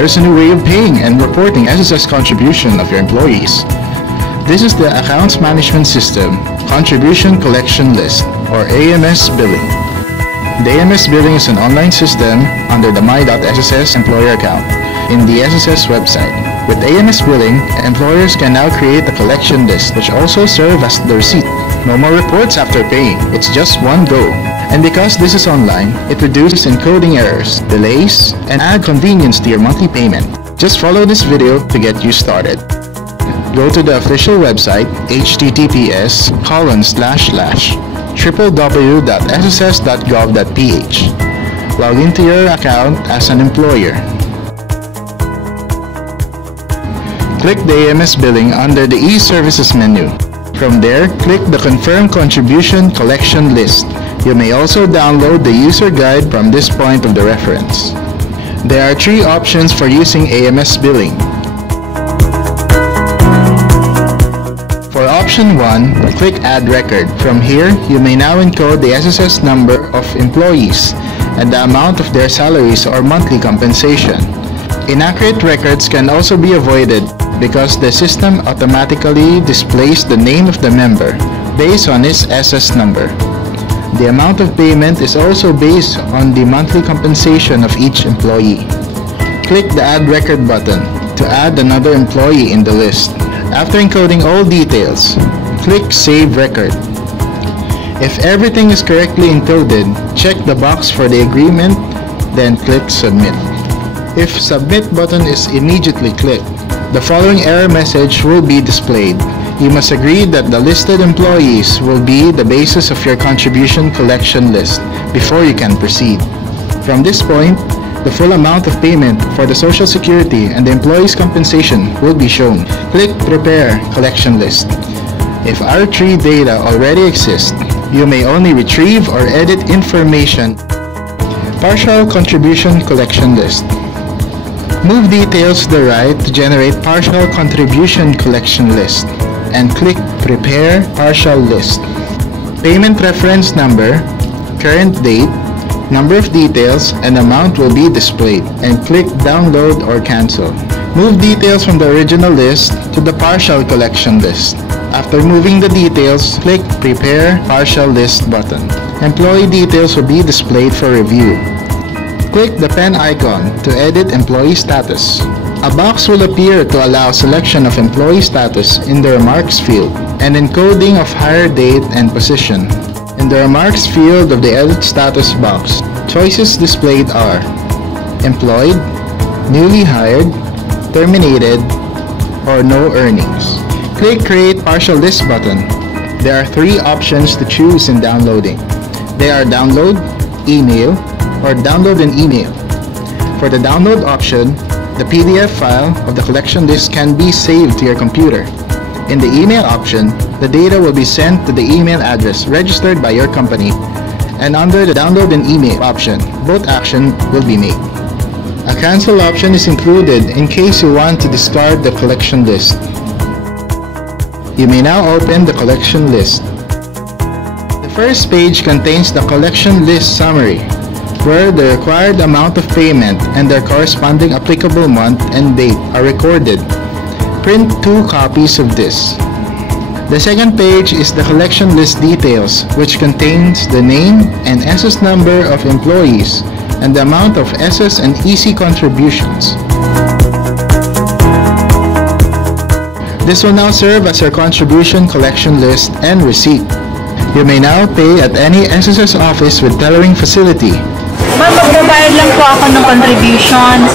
there's a new way of paying and reporting SSS contribution of your employees. This is the Accounts Management System Contribution Collection List, or AMS Billing. The AMS Billing is an online system under the My.SSS employer account in the SSS website. With AMS Billing, employers can now create a collection list which also serve as the receipt. No more reports after paying, it's just one go. And because this is online, it reduces encoding errors, delays, and add convenience to your monthly payment. Just follow this video to get you started. Go to the official website https://www.sss.gov.ph. Log into your account as an employer. Click the AMS Billing under the e-Services menu. From there, click the Confirm Contribution Collection List. You may also download the user guide from this point of the reference. There are 3 options for using AMS Billing. For option 1, click Add Record. From here, you may now encode the SSS number of employees and the amount of their salaries or monthly compensation. Inaccurate records can also be avoided because the system automatically displays the name of the member based on his SS number. The amount of payment is also based on the monthly compensation of each employee. Click the Add Record button to add another employee in the list. After encoding all details, click Save Record. If everything is correctly encoded, check the box for the agreement, then click Submit. If Submit button is immediately clicked, the following error message will be displayed. You must agree that the listed employees will be the basis of your contribution collection list before you can proceed. From this point, the full amount of payment for the Social Security and the employee's compensation will be shown. Click Prepare Collection List. If R3 data already exists, you may only retrieve or edit information. Partial Contribution Collection List. Move details to the right to generate Partial Contribution Collection List and click Prepare Partial List. Payment reference number, current date, number of details, and amount will be displayed, and click Download or Cancel. Move details from the original list to the Partial Collection List. After moving the details, click Prepare Partial List button. Employee details will be displayed for review. Click the pen icon to edit employee status. A box will appear to allow selection of employee status in the Remarks field and encoding of hire date and position. In the Remarks field of the Edit Status box, choices displayed are Employed, Newly Hired, Terminated, or No Earnings. Click Create Partial List button. There are 3 options to choose in downloading. They are Download, Email, or Download and Email. For the download option, the PDF file of the collection list can be saved to your computer. In the email option, the data will be sent to the email address registered by your company, and under the Download and Email option, both actions will be made. A cancel option is included in case you want to discard the collection list. You may now open the collection list. The first page contains the collection list summary, where the required amount of payment and their corresponding applicable month and date are recorded. Print 2 copies of this. The second page is the collection list details, which contains the name and SS number of employees and the amount of SS and EC contributions. This will now serve as your contribution collection list and receipt. You may now pay at any SSS office with tellering facility. Ma'am, magbabayad lang po ako ng contributions.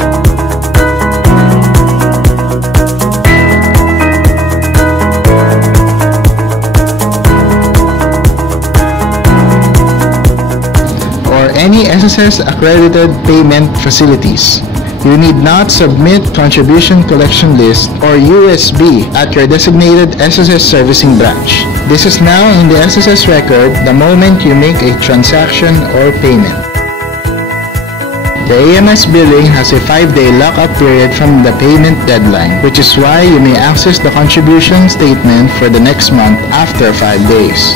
Or any SSS accredited payment facilities. You need not submit contribution collection list or USB at your designated SSS servicing branch. This is now in the SSS record the moment you make a transaction or payment. The AMS billing has a 5-day lockup period from the payment deadline, which is why you may access the contribution statement for the next month after 5 days.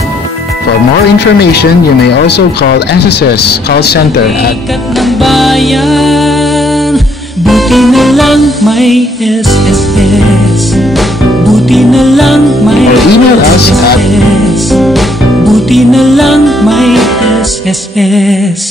For more information, you may also call SSS call center at Buti na lang may SSS. Buti na lang may Or email us at SSS. Buti na lang may SSS.